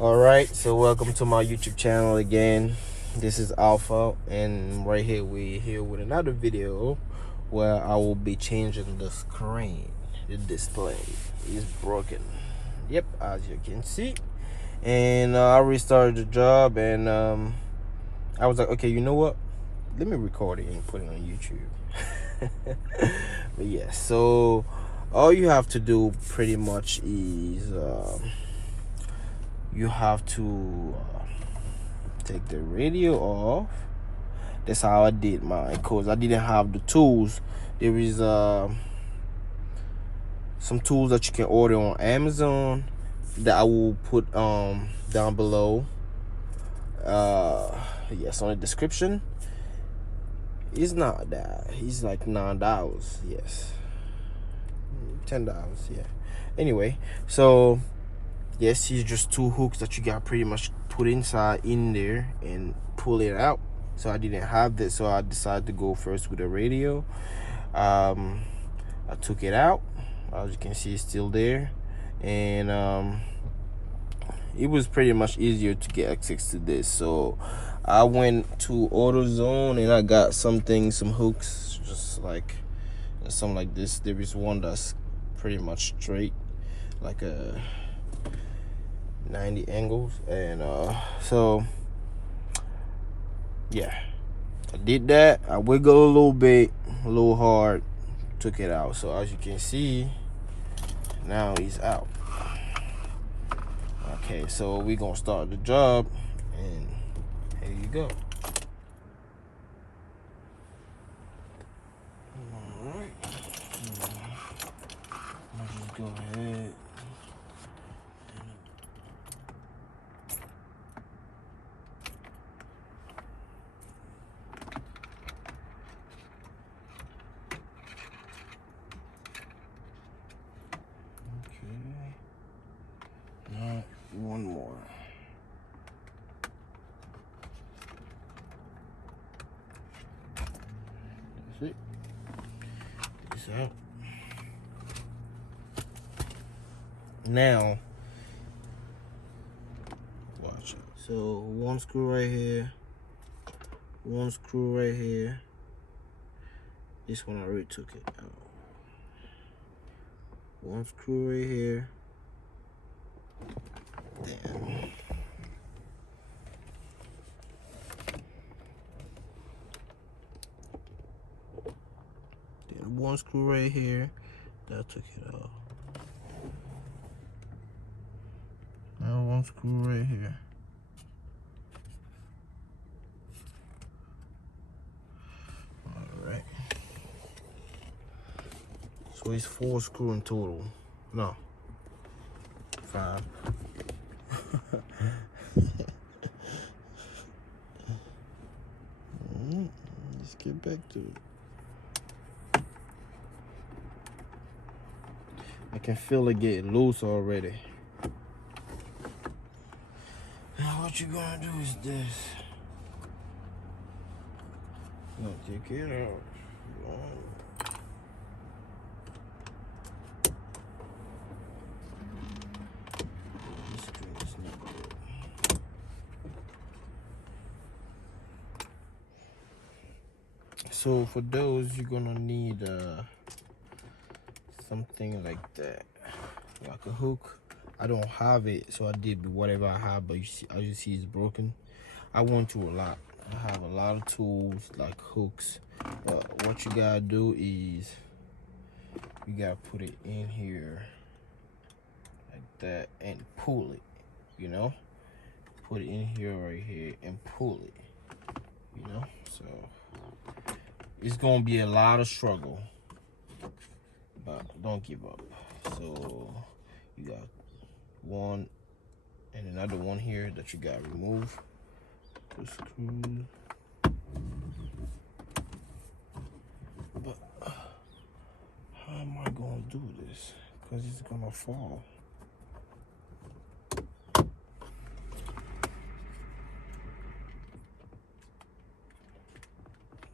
Alright, so welcome to my YouTube channel again. This is Alpha, and right here we're here with another video where I will be changing the screen. The display is broken. Yep, as you can see. And I restarted the job, and I was like, okay, you know what? Let me record it and put it on YouTube. But yeah, so all you have to do pretty much is you have to take the radio off. That's how I did mine, because I didn't have the tools. There is some tools that you can order on Amazon that I will put down below, yes, on the description. It's not that, it's like $9, yes, $10, yeah. Anyway, so yes, it's just two hooks that you got pretty much put inside in there and pull it out. So I didn't have that, so I decided to go first with the radio. I took it out. As you can see, it's still there, and it was pretty much easier to get access to this. So I went to AutoZone and I got some hooks, just like something like this. There is one that's pretty much straight, like a 90 angles, and so yeah, I did that. I wiggled a little bit, a little hard, took it out. So as you can see, now he's out. Okay, so we're gonna start the job, and here you go. All right, let's just go ahead. Now, one more. That's it. This out. Now, watch it. So one screw right here, one screw right here. This one I already took it out. One screw right here. Then one screw right here. That took it off. Now one screw right here. Alright. So it's 4 screws in total. No. 5. Let's get back to it. I can feel it getting loose already. Now what you're gonna do is this. You're gonna take it out. So for those, you're gonna need something like that, like a hook. I don't have it, so I did whatever I have, but you see, as you see, it's broken. I went through a lot. I have a lot of tools like hooks, but what you gotta do is you gotta put it in here like that and pull it, you know, put it in here, right here, and pull it, you know. So it's gonna be a lot of struggle, but don't give up. So you got one and another one here that you gotta remove. The screws. But how am I gonna do this? Because it's gonna fall.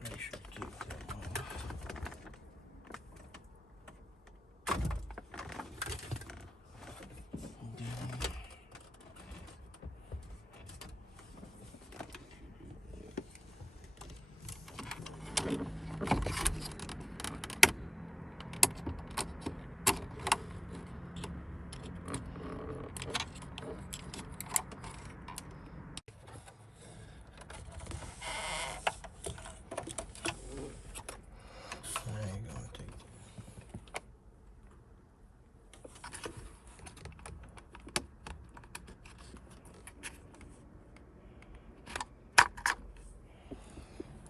Make sure to keep that off.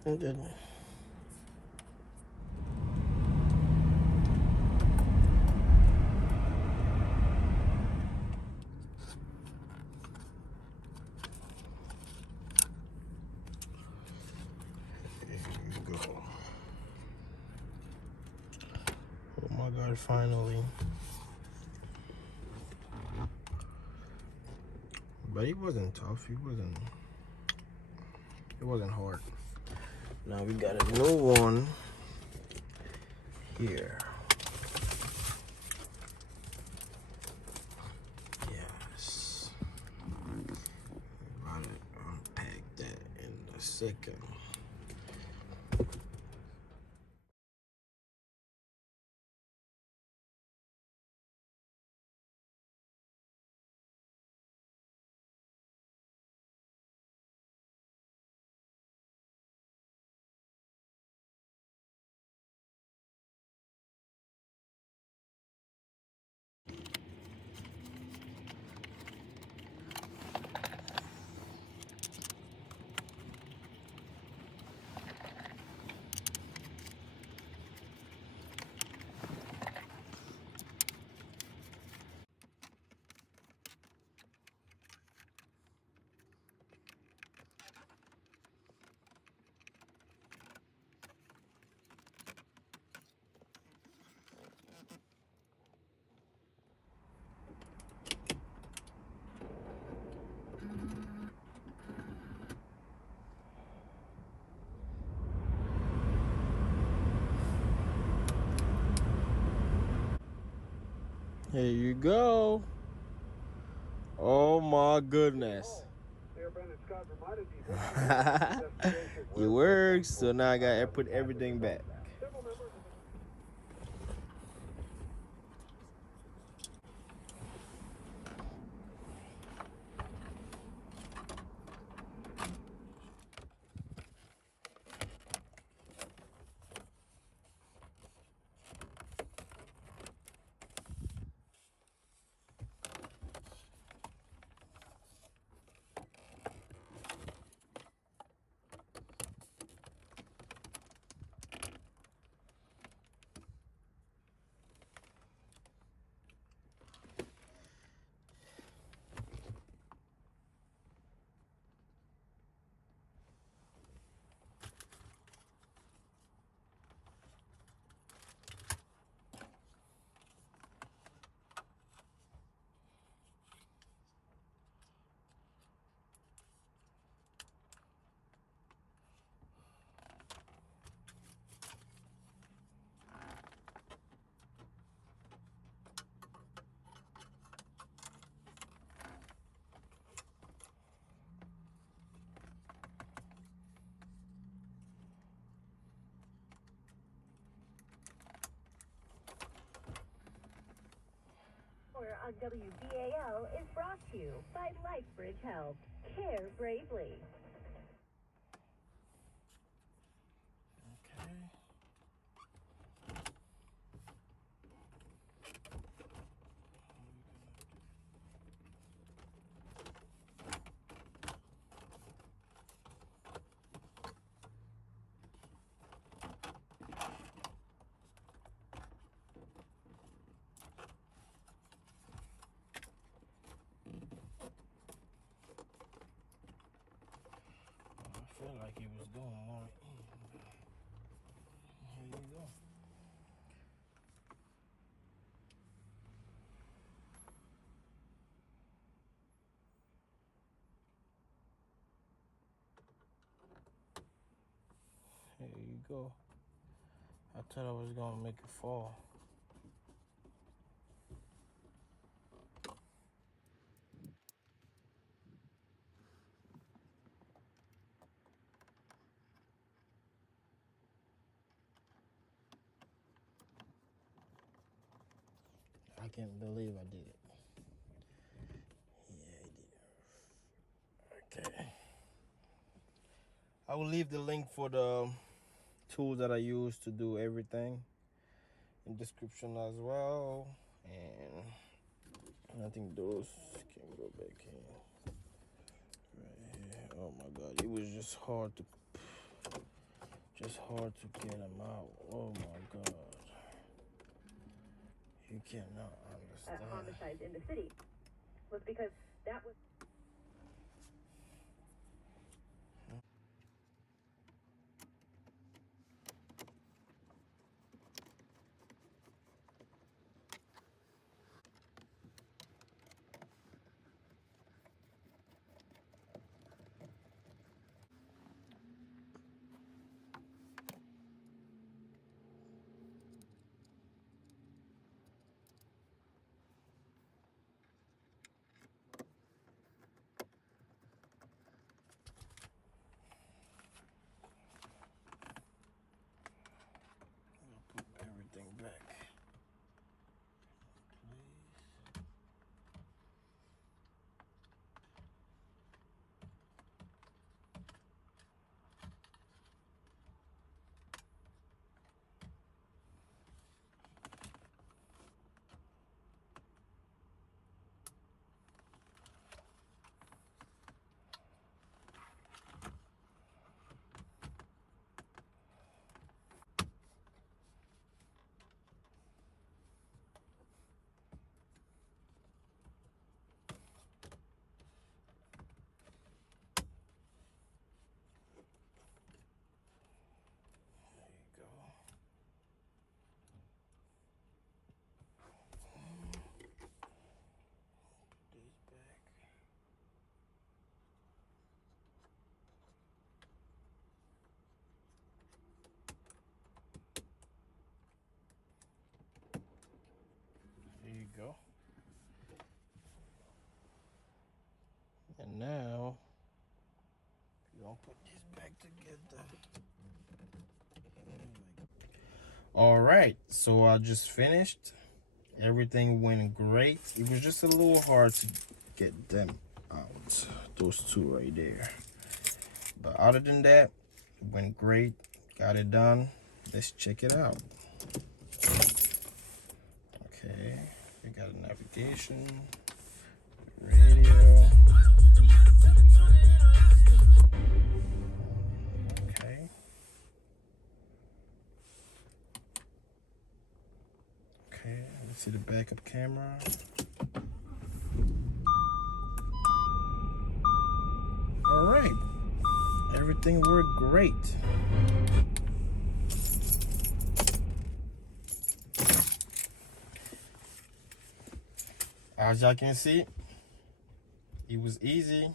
Good. Go. Oh my God, finally. But it wasn't tough. It wasn't hard. Now we got a new one here. Yes. About to unpack that in a second. Here you go. Oh my goodness. It works. So now I gotta put everything back. On WBAL is brought to you by LifeBridge Health. Care bravely. Okay. I feel like it was going more in. Here you go. Here you go. I thought I was gonna make it fall. I can't believe I did it. Yeah, I did it. Okay. I will leave the link for the tools that I use to do everything in description as well. And I think those can go back in right here. Oh my God, it was just hard to just hard to get them out. Oh my God. You cannot understand. Homicides in the city was because that was. I'll put everything back. There you go. These back. There you go. And now we're gonna put this back together. All right, so I just finished. Everything went great. It was just a little hard to get them out, those two right there. But other than that, it went great. Got it done. Let's check it out. Okay, we got a navigation, radio. Okay. Okay, let's see the backup camera. All right, everything worked great. As y'all can see, it was easy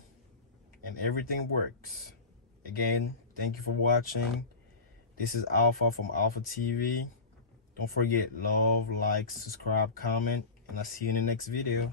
and everything works. Again, thank you for watching. This is Alpha from Alpha TV. Don't forget, love, like, subscribe, comment, and I'll see you in the next video.